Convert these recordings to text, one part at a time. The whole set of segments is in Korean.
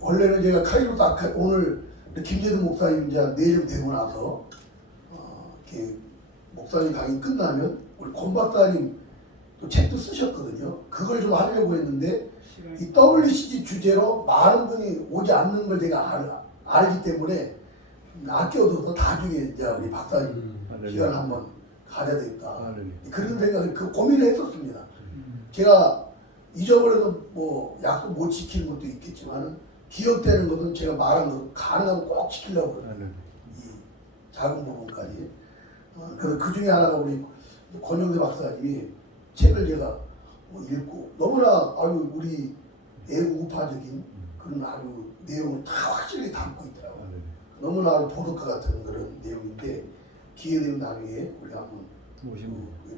원래는 제가 카이로도 오늘 김재동 목사님 이제 내정되고 나서 이렇게 목사님 강의 끝나면 우리 권 박사님 또 책도 쓰셨거든요. 그걸 좀 하려고 했는데 이 WCG 주제로 많은 분이 오지 않는 걸 제가 알기 때문에 아껴둬서 나중에 이제 우리 박사님 시간 한번 가져야 되겠다. 그런 생각을 그 고민을 했었습니다. 제가 잊어버려서 뭐 약속 못 지키는 것도 있겠지만은 기억되는 것은 제가 말한 거 가능하면 꼭 지키려고 이 작은 부분까지. 그래서 그 중에 하나가 우리 권영대 박사님이 책을 제가 읽고 너무나 아주 우리 애국우파적인 그런 아주 내용을 다 확실하게 담고 있더라고요. 너무나 아주 보석과 같은 그런 내용인데 기회 되면 나중에 우리가 한번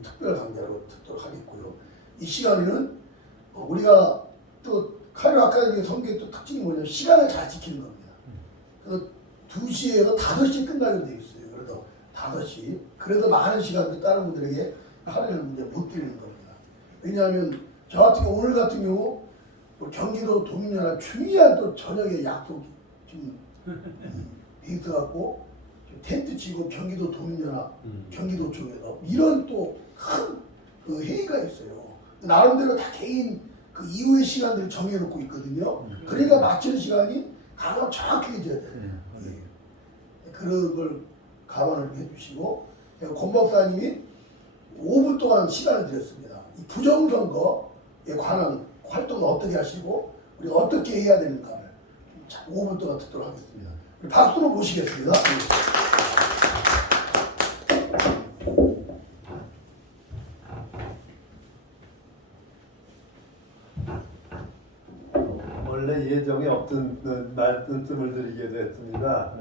특별 강좌로 듣도록 하겠고요. 이 시간에는 우리가 또 카이로 아카데미 선교의 또 특징이 뭐냐면 시간을 잘 지키는 겁니다. 그래서 2시에서 5시에 끝나게 되어 있어요. 그래서 5시. 그래도 많은 시간을 다른 분들에게 할애를 이제 못 드리는 겁니다. 왜냐하면 저 같은 경우 오늘 같은 경우 경기도 도민연합 중요한 또 저녁에 약속이 지금 데이트 갖고 텐트 치고 경기도 도민연합 경기도 쪽에서 이런 또 큰 그 회의가 있어요. 나름대로 다 개인 그 이후의 시간들을 정해놓고 있거든요. 그러니까 맞추는 시간이 가장 정확해져야 돼요. 그런 걸 감안을 해주시고 권 박사님이 5분 동안 시간을 드렸습니다. 이 부정선거에 관한 활동을 어떻게 하시고 우리가 어떻게 해야 되는가를 5분 동안 듣도록 하겠습니다. 박수로 모시겠습니다. 원래 예정에 없던 말씀을 드리게 됐습니다.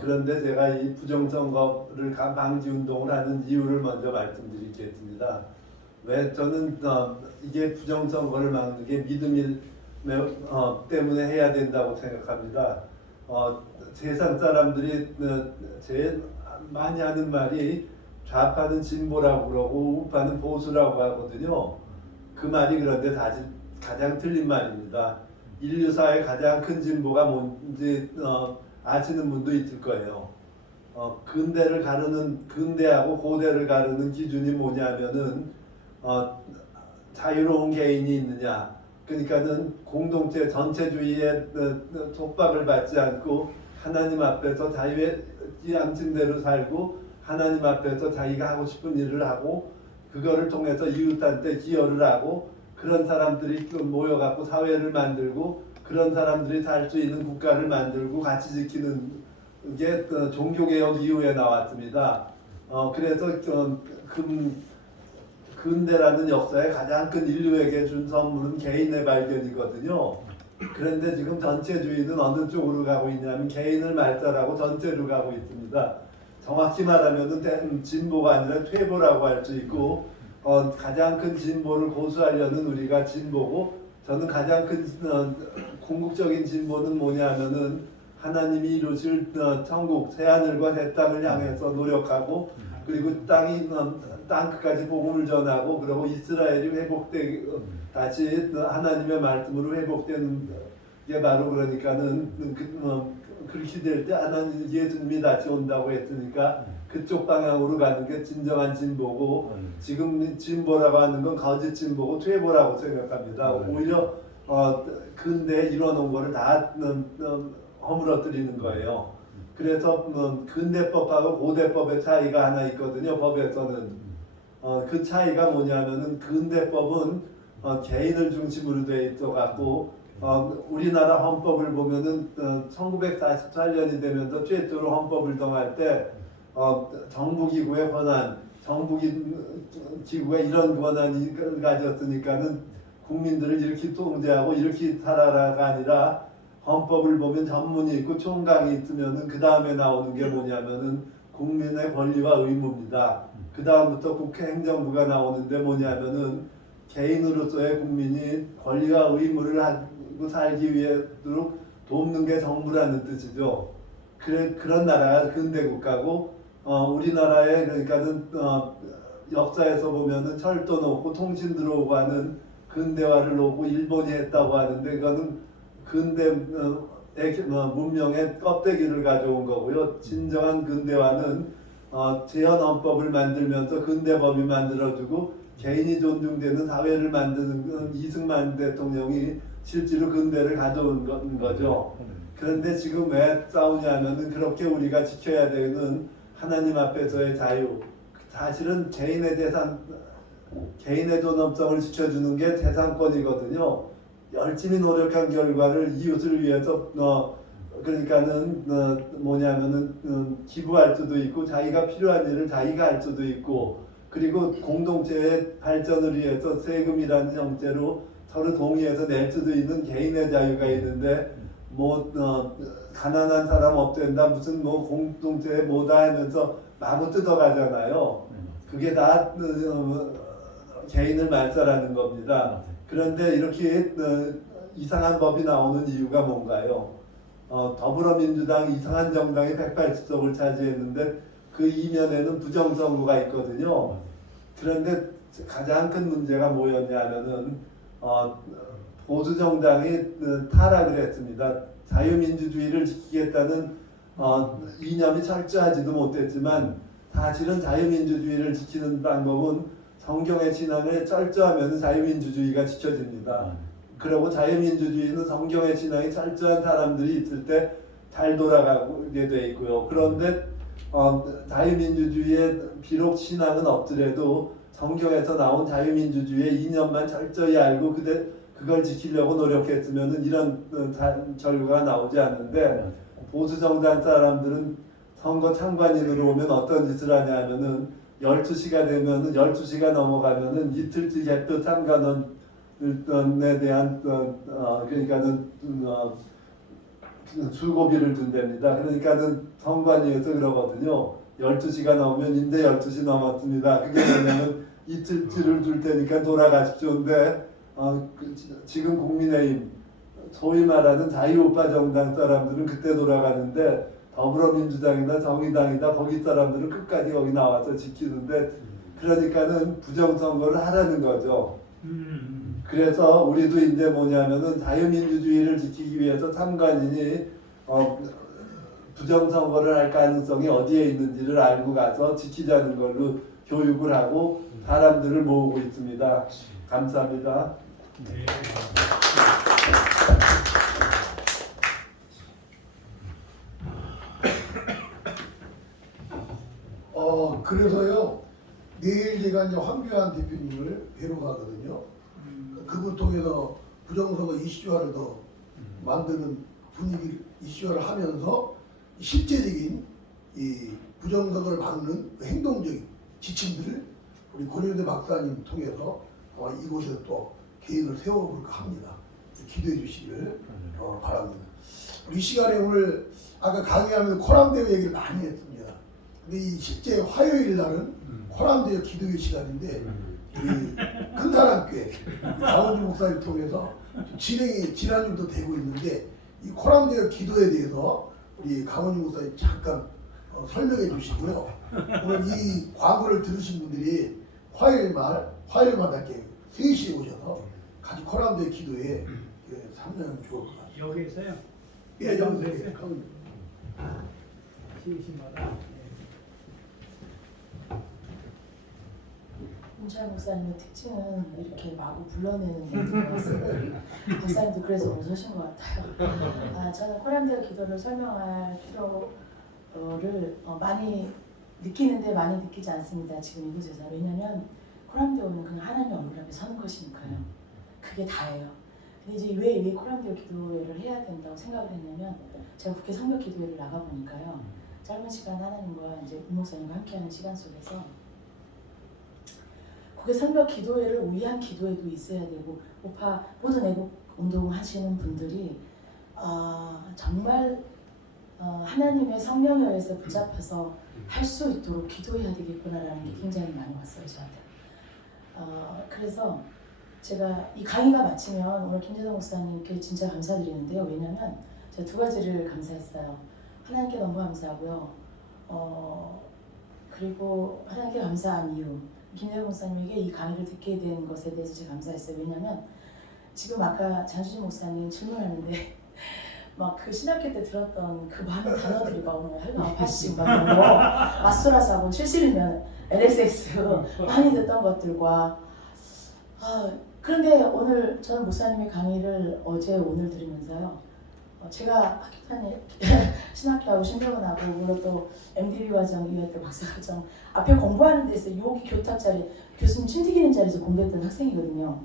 그런데 제가 이 부정선거를 방지운동을 하는 이유를 먼저 말씀드리겠습니다. 왜 저는 이게 부정선거를 막는 게 믿음이 때문에 해야 된다고 생각합니다. 세상 사람들이 제일 많이 하는 말이 좌파는 진보라고 그러고 우파는 보수라고 하거든요. 그 말이 그런데 가장 틀린 말입니다. 인류사의 가장 큰 진보가 뭔지 아시는 분도 있을 거예요. 근대하고 고대를 가르는 기준이 뭐냐면은 자유로운 개인이 있느냐. 그러니까는 공동체 전체주의에 속박을 받지 않고 하나님 앞에서 자유의 양심대로 살고 하나님 앞에서 자기가 하고 싶은 일을 하고 그거를 통해서 이웃한테 기여를 하고 그런 사람들이 모여갖고 사회를 만들고 그런 사람들이 살 수 있는 국가를 만들고 같이 지키는 게 종교개혁 이후에 나왔습니다. 그래서 근대라는 역사의 가장 큰 인류에게 준 선물은 개인의 발견이거든요. 그런데 지금 전체주의는 어느 쪽으로 가고 있냐면 개인을 말살하고 전체로 가고 있습니다. 정확히 말하면 진보가 아니라 퇴보라고 할 수 있고 가장 큰 진보를 고수하려는 우리가 진보고 저는 가장 큰 궁극적인 진보는 뭐냐면은 하나님이 이루실 천국 새하늘과 새 땅을 향해서 노력하고 그리고 땅 끝까지 복음을 전하고 그리고 이스라엘이 다시 하나님의 말씀으로 회복되는 게 바로 그러니까는 그렇게 될 때 하나님 예수님이 다시 온다고 했으니까 그쪽 방향으로 가는 게 진정한 진보고 지금 진보라고 하는 건 거짓 진보고 퇴보라고 생각합니다. 오히려 근대에 이뤄놓은 거를 다 허물어뜨리는 거예요. 그래서 근대법하고 고대법의 차이가 하나 있거든요. 법에서는 그 차이가 뭐냐면은 근대법은 개인을 중심으로 돼 있어갖고 우리나라 헌법을 보면은 1948년이 되면서 최초로 헌법을 정할 때 정부기구의 권한, 정부기구가 이런 권한을 가졌으니까는 국민들을 이렇게 통제하고 이렇게 살아라가 아니라 헌법을 보면 전문이 있고 총강이 있으면은 그 다음에 나오는 게 뭐냐면은 국민의 권리와 의무입니다. 그 다음부터 국회 행정부가 나오는데 뭐냐면은 개인으로서의 국민이 권리와 의무를 하고 살기 위해도록 돕는 게 정부라는 뜻이죠. 그런 나라가 근대국가고 우리나라에 그러니까는 역사에서 보면은 철도 놓고 통신 들어오고 하는 근대화를 놓고 일본이 했다고 하는데 그거는 근대 문명의 껍데기를 가져온 거고요. 진정한 근대화는 제헌헌법을 만들면서 근대법이 만들어지고 개인이 존중되는 사회를 만드는 이승만 대통령이 실제로 근대를 가져온 거죠. 그런데 지금 왜 싸우냐면은 그렇게 우리가 지켜야 되는 하나님 앞에서의 자유, 사실은 개인의 재산, 개인의 존엄성을 지켜주는 게 재산권이거든요. 열심히 노력한 결과를 이웃을 위해서 그러니까는 뭐냐면은 기부할 수도 있고 자기가 필요한 일을 자기가 할 수도 있고 그리고 공동체의 발전을 위해서 세금이라는 형태로 서로 동의해서 낼 수도 있는 개인의 자유가 있는데 가난한 사람 없댄다 무슨 공동체에 뭐다 하면서 마구 뜯어가잖아요. 그게 다 개인을 말살하는 겁니다. 그런데 이렇게 이상한 법이 나오는 이유가 뭔가요? 더불어민주당 이상한 정당이 180석을 차지했는데 그 이면에는 부정선거가 있거든요. 그런데 가장 큰 문제가 뭐였냐면은 보수 정당이 타락을 했습니다. 자유민주주의를 지키겠다는 이념이 철저하지도 못했지만 사실은 자유민주주의를 지키는 방법은 성경의 신앙을 철저하면 자유민주주의가 지켜집니다. 그리고 자유민주주의는 성경의 신앙이 철저한 사람들이 있을 때 잘 돌아가게 돼 있고요. 그런데 자유민주주의에 비록 신앙은 없더라도 성경에서 나온 자유민주주의의 이념만 철저히 알고 그걸 지키려고 노력했으면 이런 결과가 나오지 않는데 보수 정당 사람들은 선거 참관인으로 오면 어떤 짓을 하냐 하면은 12시가 되면은 12시가 넘어가면은 이틀째 개표 참관원에 대한 그러니까는 수고비를 준답니다. 그러니까는 선관위에서 그러거든요. 12시가 넘으면 인데 12시 넘었습니다. 그게 뭐냐면 이틀치를 줄 테니까 돌아가십시오인데 지금 국민의힘 소위 말하는 자유우파 정당 사람들은 그때 돌아가는데 더불어민주당이나 정의당이나 거기 사람들은 끝까지 거기 나와서 지키는데 그러니까는 부정선거를 하라는 거죠. 그래서 우리도 이제 뭐냐면은 자유민주주의를 지키기 위해서 참관인이 부정선거를 할 가능성이 어디에 있는지를 알고 가서 지키자는 걸로 교육을 하고 사람들을 모으고 있습니다. 감사합니다. 네. 그래서요 내일 제가 이제 황교안 대표님을 뵈러 가거든요. 그분 통해서 부정선거 이슈화를 더 만드는 분위기를 이슈화를 하면서 실제적인 이 부정선거를 막는 그 행동적인 지침들을 우리 권영대 박사님 통해서 이곳에서 또 계획을 세워볼까 합니다. 기도해 주시기를 바랍니다. 우리 이 시간에 오늘 아까 강의하면서 코람대회 얘기를 많이 했습니다. 근데 이 실제 화요일 날은 코람대회 기도회 시간인데 큰 사람교회 강원주 목사님 통해서 진행이 지난주부터 되고 있는데 이 코람대회 기도에 대해서 우리 강원주 목사님 잠깐 설명해 주시고요. 오늘 이 광고를 들으신 분들이 화요일마다 이렇게 3시에 오셔서 같이 코람대회 기도에 참여하면 좋을 것 같아요. 여기서요? 예, 여기서 시마다. 윤철 목사님의 특징은 이렇게 마구 불러내는 멘트였어요. 목사님도 그래서 오셔신 것 같아요. 저는 코람대회 기도를 설명할 필요를 많이 느끼는데 많이 느끼지 않습니다. 지금 이곳에서. 왜냐하면 코람대회는 그냥 하나님 얼굴 앞에 서는 것이니까요. 그게 다예요. 근데 이제 왜 코람대회 기도회를 해야 된다고 생각을 했냐면 제가 국회 성벽 기도회를 나가보니까요. 짧은 시간 하나님과 이제 부목사님과 함께하는 시간 속에서 국회 성벽 기도회를 위한 기도회도 있어야 되고 우파 모든 애국 운동 하시는 분들이 정말 하나님의 성령에 의해서 붙잡혀서 할 수 있도록 기도해야 되겠구나라는 게 굉장히 많이 왔어요 저한테. 그래서 제가 이 강의가 마치면 오늘 김재동 목사님께 진짜 감사드리는데요. 왜냐하면 제가 2가지를 감사했어요. 하나님께 너무 감사하고요. 그리고 하나님께 감사한 이유. 김재동 목사님에게 이 강의를 듣게 된 것에 대해서 제가 감사했어요. 왜냐하면 지금 아까 장수진 목사님 질문하는데 막 그 신학교 때 들었던 그 많은 단어들이 막 오늘 할라 파시 막 이런 거 마소라사고 71년 LSX 많이 듣던 것들과 그런데 오늘 저는 목사님의 강의를 어제 오늘 들으면서요. 제가 학교 다니 신학교하고 신대원하고 물론 또 MDB 과정, 이외 때 박사 과정 앞에 공부하는 데서 여기 교탁 자리 교수님 침튀기는 자리에서 공부했던 학생이거든요.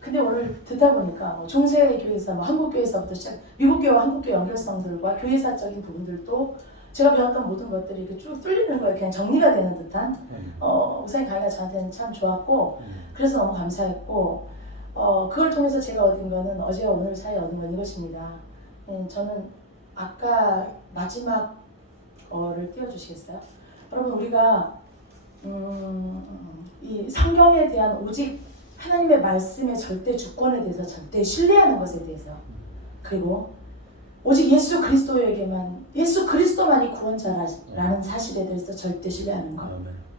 근데 오늘 듣다 보니까 중세 교회사, 한국 교회사부터 시작, 미국 교회와 한국 교회 연결성들과 교회사적인 부분들도 제가 배웠던 모든 것들이 이렇게 쭉 뚫리는 거예요. 그냥 정리가 되는 듯한. 목사님 강의가 저한테는 참 좋았고, 그래서 너무 감사했고, 그걸 통해서 제가 얻은 거는 어제와 오늘 사이에 얻은 건 이것입니다. 저는 아까 마지막 를 띄워주시겠어요? 여러분 우리가 이 성경에 대한 오직 하나님의 말씀의 절대 주권에 대해서 절대 신뢰하는 것에 대해서, 그리고 오직 예수 그리스도에게만, 예수 그리스도만이 구원자라는 사실에 대해서 절대 신뢰하는 것,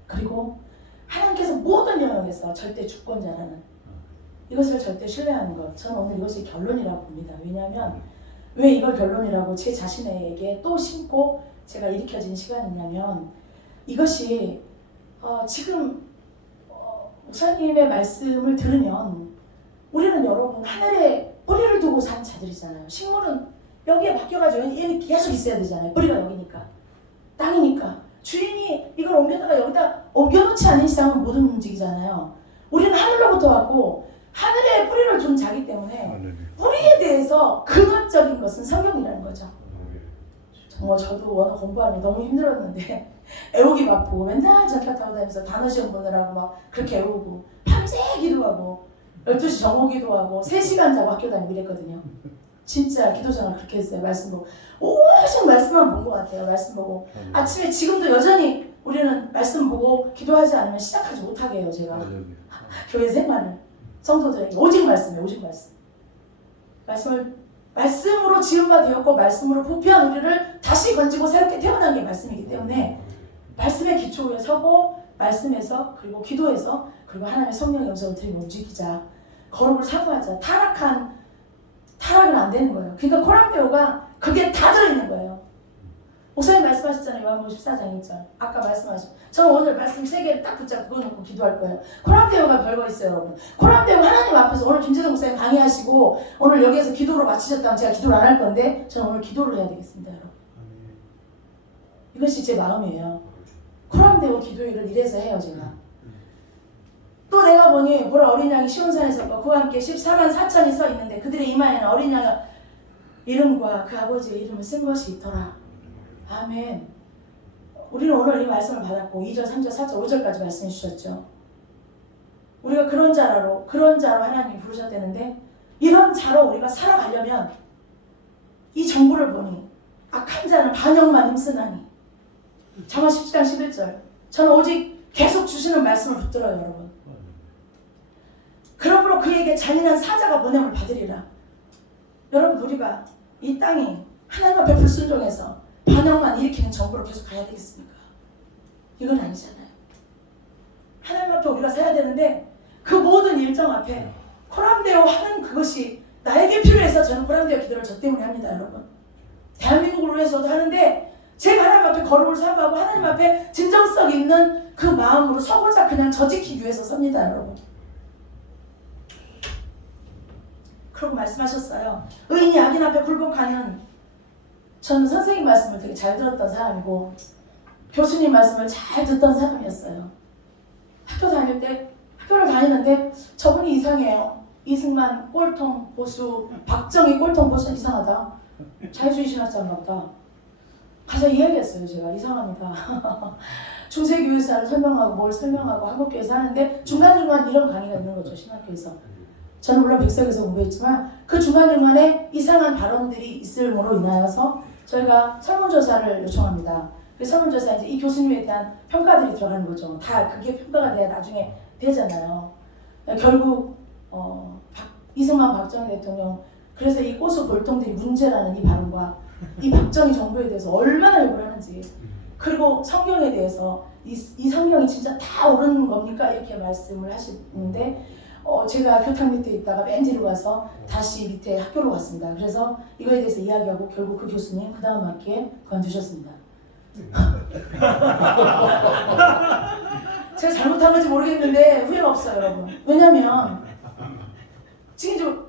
그리고 하나님께서 모든 영역에서 절대 주권자라는 이것을 절대 신뢰하는 것, 저는 오늘 이것이 결론이라고 봅니다. 왜냐하면 왜 이걸 결론이라고 제 자신에게 또 심고 제가 일으켜진 시간이냐면, 이것이 지금 목사님의 말씀을 들으면 우리는 여러분 하늘에 뿌리를 두고 산 자들이잖아요. 식물은 여기에 바뀌어가지고 얘는 계속 있어야 되잖아요. 뿌리가 여기니까, 땅이니까. 주인이 이걸 옮겨다가 여기다 옮겨놓지 않은 이상은 못 움직이잖아요. 우리는 하늘로부터 왔고 하늘에 뿌리를 둔 자기 때문에 뿌리에 대해서 근원적인 것은 성경이라는 거죠. 정말 저도 원어 공부하는 게 너무 힘들었는데 애우기 바쁘고 맨날 전차 타고 다니면서 단어 시험 보느라고 막 그렇게 애우고 밤새 기도하고 12시 정오 기도하고 3시간 자고 학교 다니고 이랬거든요. 진짜 기도생활 그렇게 했어요. 말씀 보고 오직 말씀만 본 것 같아요. 말씀 보고 아침에 지금도 여전히 우리는 말씀 보고 기도하지 않으면 시작하지 못하게 해요. 제가 교회 생활을 성도들에게 오직 말씀이에요. 오직 말씀. 말씀으로 지음바 되었고 말씀으로 부패한 우리를 다시 건지고 새롭게 태어난 게 말씀이기 때문에 말씀의 기초에 서고 말씀에서, 그리고 기도에서, 그리고 하나님의 성령의 음성을 들으며 움직이자. 거룩을 사고하자. 타락은 안 되는 거예요. 그러니까 코람데오가 그게 다 들어있는 거예요. 목사님 말씀하셨잖아요. 요한복음 14장 1절. 아까 말씀하신. 저는 오늘 말씀 3개를 딱 붙잡고 그거 놓고 기도할 거예요. 코람데오가 별거 있어요, 여러분. 코람데오가 하나님 앞에서 오늘 김재동 목사님 강의하시고 오늘 여기에서 기도로 마치셨다면 제가 기도를 안 할 건데 저는 오늘 기도를 해야 되겠습니다, 여러분. 이것이 제 마음이에요. 코람데오 기도회를 이래서 해요, 제가. 또 내가 보니 보라 어린 양이 시온산에서 그와 함께 14만 4천이 서 있는데 그들의 이마에는 어린 양의 이름과 그 아버지의 이름을 쓴 것이 있더라. 아멘. 우리는 오늘 이 말씀을 받았고 2절, 3절, 4절, 5절까지 말씀해 주셨죠. 우리가 그런 자로 하나님이 부르셨다는데 이런 자로 우리가 살아가려면 이 정보를 보니 악한 자는 반역만 힘쓰나니. 잠언 17장 11절. 저는 오직 계속 주시는 말씀을 붙들어요, 여러분. 그러므로 그에게 잔인한 사자가 보냄을 받으리라. 여러분 우리가 이 땅이 하나님 앞에 불순종해서 반역만 일으키는 정부로 계속 가야 되겠습니까? 이건 아니잖아요. 하나님 앞에 우리가 서야 되는데 그 모든 일정 앞에 코람데오 하는 그것이 나에게 필요해서 저는 코람데오 기도를 저 때문에 합니다, 여러분. 대한민국을 위해서도 하는데 제가 하나님 앞에 거룩을 사모하고 하나님 앞에 진정성 있는 그 마음으로 서고자 그냥 저 지키기 위해서 섭니다, 여러분. 그러고 말씀하셨어요. 의인이 악인 앞에 굴복하는. 저는 선생님 말씀을 되게 잘 들었던 사람이고 교수님 말씀을 잘 듣던 사람이었어요. 학교를 다니는데 저분이 이상해요. 이승만 꼴통 보수, 박정희 꼴통 보수는 이상하다. 자유주의 신학자인가 보다. 가서 이야기했어요. 제가 이상합니다. 중세교회사를 설명하고 뭘 설명하고 한국교회에서 하는데 중간중간 이런 강의가 있는 거죠. 신학교에서. 저는 물론 백석에서 공부했지만 그 중간중간에 이상한 발언들이 있음으로 인하여서 저희가 설문조사를 요청합니다. 그 설문조사에 이제 이 교수님에 대한 평가들이 들어가는 거죠. 다 그게 평가가 돼야 나중에 되잖아요. 결국 이승만 박정희 대통령, 그래서 이 꼬수 볼통들이 문제라는 이 발언과 이 박정희 정부에 대해서 얼마나 욕을 하는지, 그리고 성경에 대해서 이 성경이 진짜 다 옳은 겁니까? 이렇게 말씀을 하시는데 제가 교탁 밑에 있다가 맨 뒤로 가서 다시 밑에 학교로 갔습니다. 그래서 이거에 대해서 이야기하고 결국 그 교수님 그 다음 학기에 그만두셨습니다. 제가 잘못한 건지 모르겠는데 후회가 없어요, 여러분. 왜냐면 지금 좀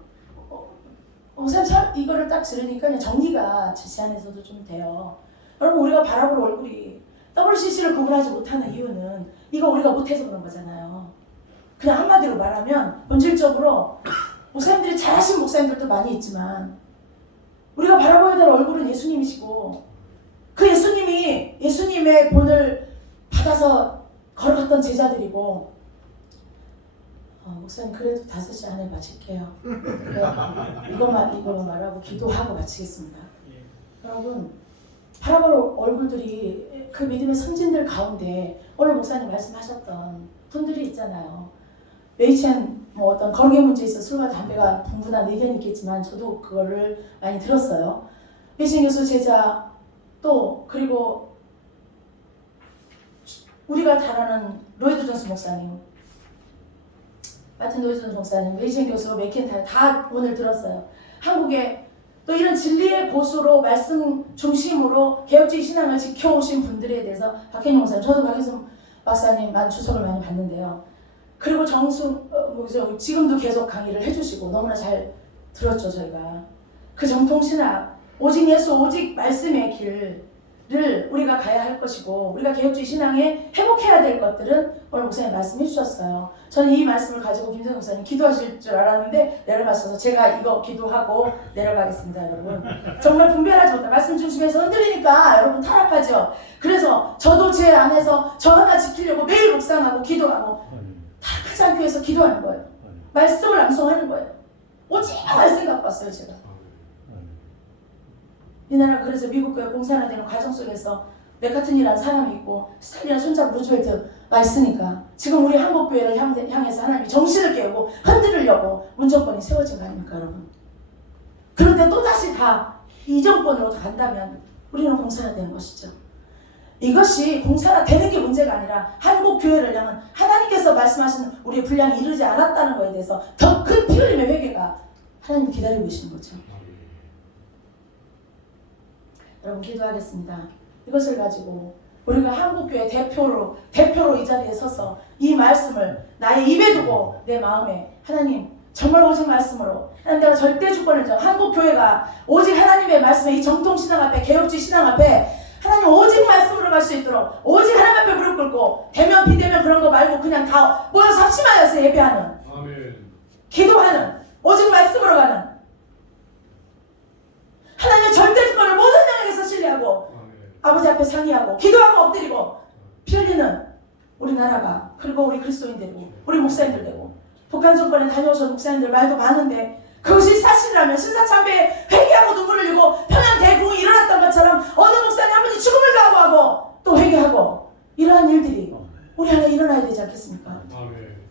이거를 딱 들으니까 그냥 정리가 제 안에서도 좀 돼요. 여러분, 우리가 바라볼 얼굴이 WCC를 구분하지 못하는 이유는 이거 우리가 못해서 그런 거잖아요. 그냥 한마디로 말하면 본질적으로 목사님들이 잘하신 목사님들도 많이 있지만 우리가 바라봐야 될 얼굴은 예수님이시고 그 예수님의 본을 받아서 걸어갔던 제자들이고 목사님 그래도 5시 안에 마칠게요. 이거 말하고 기도하고 마치겠습니다. 여러분, 바라볼 얼굴들이 그 믿음의 선진들 가운데 오늘 목사님 말씀하셨던 분들이 있잖아요. 메이첸 어떤 거룩의 문제에 있어 술과 담배가 분분한 의견이 있겠지만 저도 그거를 많이 들었어요. 메이첸 교수 제자 또 그리고 우리가 잘 아는 로이드 존스 목사님, 마틴 로이드 존스 목사님, 메이첸 교수, 맥켄타이어 다 오늘 들었어요. 한국에 또 이런 진리의 고수로 말씀 중심으로 개혁주의 신앙을 지켜오신 분들에 대해서 박현영 목사님, 저도 박현영 박사님 주석을 많이 봤는데요. 그리고 지금도 계속 강의를 해주시고 너무나 잘 들었죠. 저희가 그 정통신학 오직 예수 오직 말씀의 길을 우리가 가야 할 것이고 우리가 개혁주의 신앙에 회복해야 될 것들은 오늘 목사님 말씀해 주셨어요. 저는 이 말씀을 가지고 김재동 목사님 기도하실 줄 알았는데 내려가셔서 제가 이거 기도하고 내려가겠습니다. 여러분, 정말 분별하지 못해 말씀 중심에서 흔들리니까 여러분 타락하죠. 그래서 저도 제 안에서 저 하나 지키려고 매일 묵상하고 기도하고 타락하지 않기 위해서 기도하는 거예요. 말씀을 암송하는 거예요. 오직 말씀 갖고 왔어요. 제가 이 나라 그래서 미국 교회 공산화되는 과정 속에서 맥카튼이라는 사람이 있고 스탈린이라는 손잡이 루즈벨트가 있으니까 지금 우리 한국 교회를 향해서 하나님이 정신을 깨우고 흔들으려고 문정권이 세워진 거 아닙니까, 여러분? 그런데 또다시 다 이 정권으로 간다면 우리는 공산화되는 것이죠. 이것이 공산화되는 게 문제가 아니라 한국 교회를 향한 하나님께서 말씀하시는 우리의 분량이 이르지 않았다는 것에 대해서 더 큰 피 흘림의 회개가 하나님 기다리고 계시는 거죠. 여러분, 기도하겠습니다. 이것을 가지고 우리가 한국교회 대표로 이 자리에 서서 이 말씀을 나의 입에 두고 내 마음에 하나님 정말 오직 말씀으로 하나님 내가 절대 주권을 정 한국교회가 오직 하나님의 말씀에 이 정통신앙 앞에 개혁주의 신앙 앞에 하나님 오직 말씀으로 갈 수 있도록 오직 하나님 앞에 무릎 꿇고 대면 비대면 그런 거 말고 그냥 다 모여서 합심하여서 예배하는 아멘. 기도하는 오직 말씀으로 가는 하나님의 절대 주권을 모든 영역에서 신뢰하고 아버지 앞에 상의하고 기도하고 엎드리고 피 흘리는 우리 나라가 그리고 우리 그리스도인 되고 우리 목사님들 되고 북한 정권에 다녀오신 목사님들 말도 많은데 그것이 사실이라면 신사참배에 회개하고 눈물을 흘리고 평양 대공이 일어났던 것처럼 어느 목사님 한 분이 죽음을 각오하고 또 회개하고 이러한 일들이 우리 안에 일어나야 되지 않겠습니까?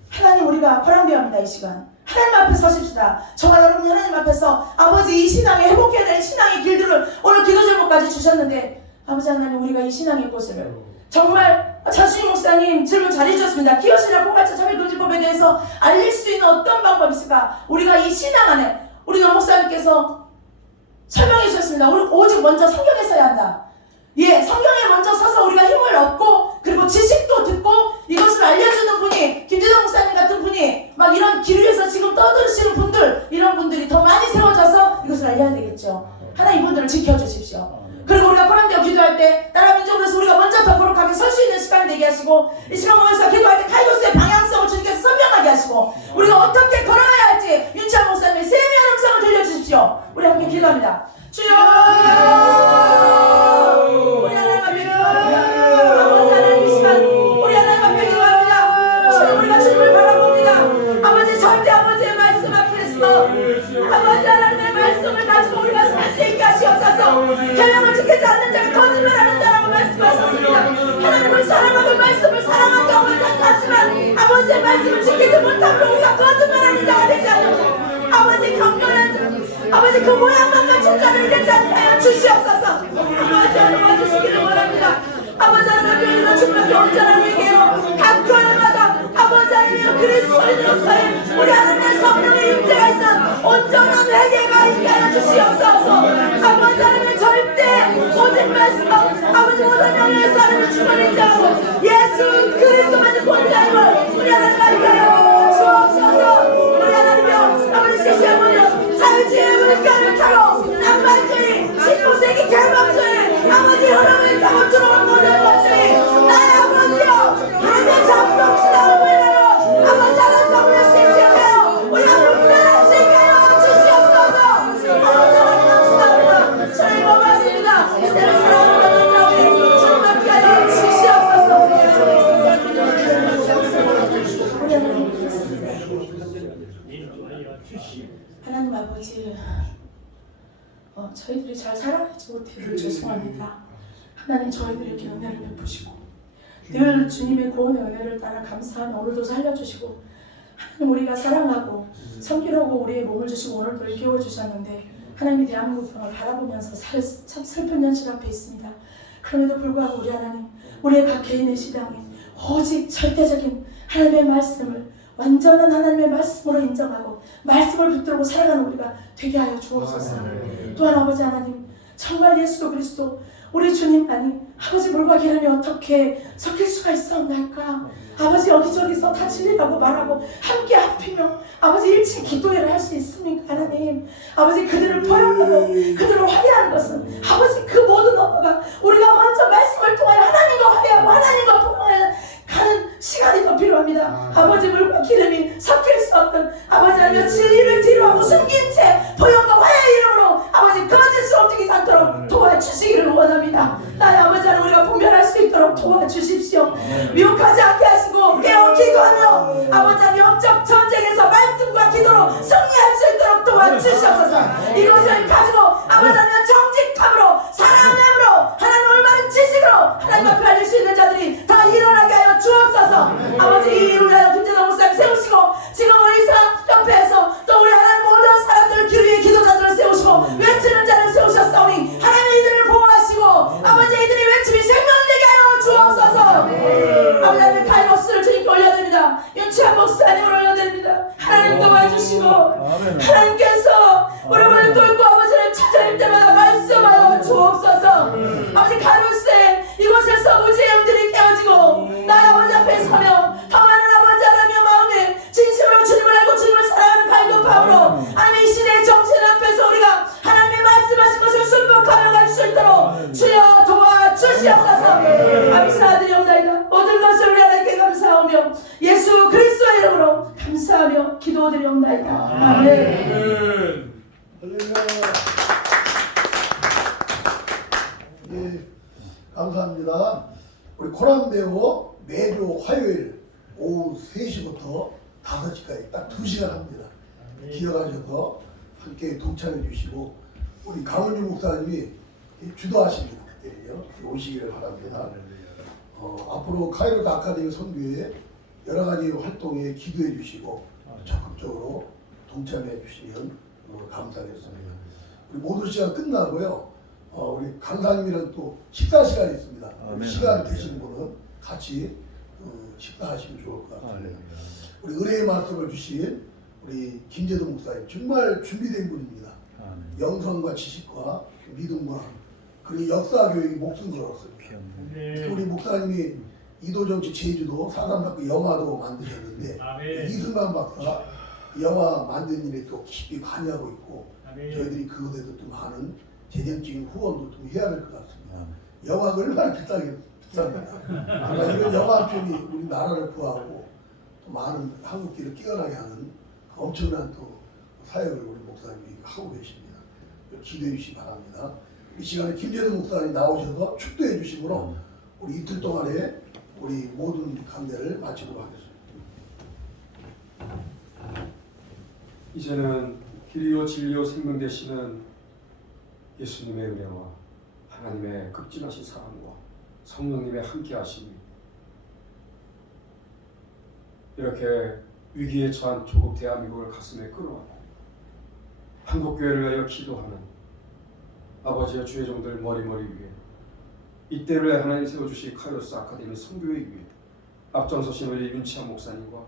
하나님, 우리가 허락되어합니다. 이 시간 하나님 앞에 서십시다. 정말 여러분이 하나님 앞에서 아버지 이 신앙에 회복해야 될 신앙의 길들을 오늘 기도 제목까지 주셨는데 아버지 하나님, 우리가 이 신앙의 꽃을 정말 차수희 목사님 질문 잘해주셨습니다. 기어신앙 포괄자 참여금지법에 대해서 알릴 수 있는 어떤 방법이 있을까? 우리가 이 신앙 안에 우리 노 목사님께서 설명해 주셨습니다. 우리 오직 먼저 성경에 서야 한다. 예, 성경에 먼저 서서 우리가 힘을 얻고 그리고 지식도 듣고 이것을 알려주는 분이 김재동 목사님 같은 분이 막 이런 길 위에서 지금 떠들으시는 분들 이런 분들이 더 많이 세워져서 이것을 알려야 되겠죠. 하나님 이분들을 지켜주십시오. 그리고 우리가 코람되어 기도할 때 나라 민족으로서 우리가 먼저 더 거룩하게 설 수 있는 시간을 되게 하시고 이 시간 모여서 기도할 때 카이로스의 방향성을 주님께서 선명하게 하시고 우리가 어떻게 걸어가야 할지 윤찬 목사님의 세미한 음성을 들려주십시오. 우리 함께 기도합니다. 주여 우리 하나님 앞에 기도합니다. 아버지 하나님 이 시간 우리 하나님 앞에 기도합니다. 주여 우리가 주님을 바라봅니다. 아버지 절대 아버지의 말씀 앞에서 아버지 하나님의 말씀을 가지고 우리가 살 수 있게 하시옵소서. 계명을 지키지 않는 자가 거짓말하는 자라고 말씀하셨습니다. 하나님을 사랑하고 말씀을 사랑한다고 하지만 아버지의 말씀을 지키지 못함으로 우리가 거짓말하는 자가 되지 않고 아버지 경건한 아버지 그 모양만 갖춘 자를 되지 않게 주시옵소서. 아버지 하나님 와주시기를 원합니다. 아버지 하나님 우리가 주님께 온전한 얘기로 각 교회마다 아버지 하나님 그리스도의 들었어요. 우리 하나님의 성령의 임재가 있는 온전한 회개가 있게 하여 주시옵소서. 아버지 하나님의 절대 오직 말씀 아버지 모든 명예의 사람을 주를 인정하고 예수 그리스도만이 권자임을 우리 하나님 알게 하여 주옵소서. 우리 하나님이여 아버지 시시한 문은 자유주의의 물결을 타고 낭만주의 19세기 개방주의 아버지 흐름을 타고 들어온 모든 것들이 나의 아버지여 하나님의 작동시다고 인하여 아버지 하나님 우리 시시하여 우리 앞으로 무난할 수 있게 하여 주시옵소서. 아버지 하나님 감사합니다. 주님 고맙습니다. 이제는 사랑하는 자의 주님 함께 하여 주시옵소서. 우리 하나님 아버지 저희들이 잘 살아가지 못해 죄송합니다. 하나님 저희들에게 은혜를 베푸시고 늘 주님의 구원의 은혜를 따라 감사하며 오늘도 살려주시고 하나님 우리가 사랑하고 섬기려고 우리의 몸을 주시고 오늘도 일깨워 주셨는데 하나님이 대한민국 평을 바라보면서 참 슬픈 현실 앞에 있습니다. 그럼에도 불구하고 우리 하나님 우리의 각 개인의 시당에 오직 절대적인 하나님의 말씀을 완전한 하나님의 말씀으로 인정하고 말씀을 붙들고 살아가는 우리가 되게 하여 주옵소서. 또한 아버지 하나님 정말 예수 그리스도 우리 주님만이 아버지 물과 기름이 어떻게 섞일 수가 있었나이까. 아버지 여기저기서 다 진리라고 말하고 함께 합히며 아버지 일치 기도회를 할 수 있습니까 하나님. 아버지 그들을 포용하고 그들을 화해하는 것은 아버지 그 모든 언어가 우리가 먼저 말씀을 통하여 하나님과 화해하고 하나님과 포용하는 가는 시간이 더 필요합니다. 아버지 물과 기름이 섞일 수 없던 아버지 하나님 진리를 뒤로하고 숨긴 채 포용과 화해의 이름으로 아버지 거짓으로 움직이지 않도록 도와주시기를 원합니다. 나의 아버지 하나님 우리가 분별할 수 있도록 도와주십시오. 미혹하지 않게 하시고 깨어 기도하며 아버지 하나님 영적 전쟁에서 말씀과 기도로 승리할 수 있도록 도와주시옵소서. 이것을 가지고 아버지 하나님 정직함으로 사랑함으로 하나님 올바른 지식으로 하나님 앞에 알릴 수 있는 자들이 다 일어나게 하여 주옵소서. 아버지 이를 위하여 김재동 목사님 세우시고 지금 우리 협회에서 또 우리 하나님 모든 사람들을 기르의 기도자들을 세우시고 외치는 자를 세우셨사오니 하나님 이들을 보호하시고 아버지 이들이 외침이 생명되게 하여 주옵소서. 아버지 하나님 카이로스를 주님께 올려드립니다. 윤치한 목사님을 올려드립니다. 하나님 도와주시고 하나님께서 우리를 뚫고 아버지를 찾아올 때마다 말씀하여 주옵소서. 아버지 카이로스에 이곳에서 무지의 영들이 깨어지고 나의 아버지 앞에 서며 더 많은 아버지 하나님의 마음에 진심으로 주님을 알고 주님을 사랑하는 갈급함으로 하나님 이 시대의 정신 앞에서 우리가 하나님의 말씀하신 것을 순복하며 갈 수 있도록 주여 도와주시옵소서. 감사드리옵나이다. 모든 것을 우리 하나님께 감사하며 예수 그리스도의 이름으로 감사하며 기도드리옵나이다. 아멘. 예, 감사합니다. 우리 코람대오 매주 화요일 오후 3시부터 5시까지 딱 2시간 합니다. 기억하셔서 함께 동참해 주시고 우리 강원주 목사님이 주도하십니다. 그때요. 오시기를 바랍니다. 앞으로 카이로스 아카데미 선교회 여러 가지 활동에 기도해 주시고 적극적으로 동참해 주시면 감사하겠습니다. 우리 모든 시간 끝나고요. 우리 강사님이랑 또 식사 시간이 있습니다. 시간 되시는 분은 같이 식사하시면 좋을 것 같습니다. 우리 은혜의 말씀을 주신 우리 김재동 목사님 정말 준비된 분입니다. 영성과 지식과 믿음과 그리고 역사 교육이 목숨 걸었습니다. 우리 목사님이 이도정치 제주도 사단박그 영화도 만드셨는데 이승만 박사 영화 만든 일에 또 깊이 관여하고 있고 저희들이 그것에도 또 많은 재정적인 후원도 좀 해야 될 것 같습니다. 영화가 얼마나 비쌉니다. 아마 이런 영화 한 편이 우리나라를 구하고 또 많은 한국기를 깨어나게 하는 엄청난 또 사역을 우리 목사님이 하고 계십니다. 기도해 주시기 바랍니다. 이 시간에 김재동 목사님 나오셔서 축도해 주심으로 우리 이틀 동안에 우리 모든 강대를 마치도록 하겠습니다. 이제는 길이요 진리요 생명 되시는 예수님의 은혜와 하나님의 극진하신 사랑과 성령님의 함께하심이 이렇게 위기에 처한 조국 대한민국을 가슴에 끌어안고 한국교회를 위하여 기도하는 아버지와 주의 종들 머리머리 위에 이때를 하나님 세워주신 카이로스 아카데미 선교회 위에 앞장서신 우리 윤치한 목사님과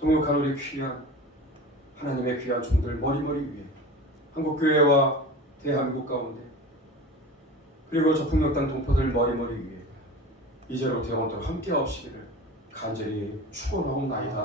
동역한 우리 귀한 하나님의 귀한 종들 머리머리 위에 한국교회와 대한민국 가운데 그리고 저 풍력당 동포들 머리머리 위에 이제로부터 영원토록 함께 하시기를 간절히 축원하옵나이다.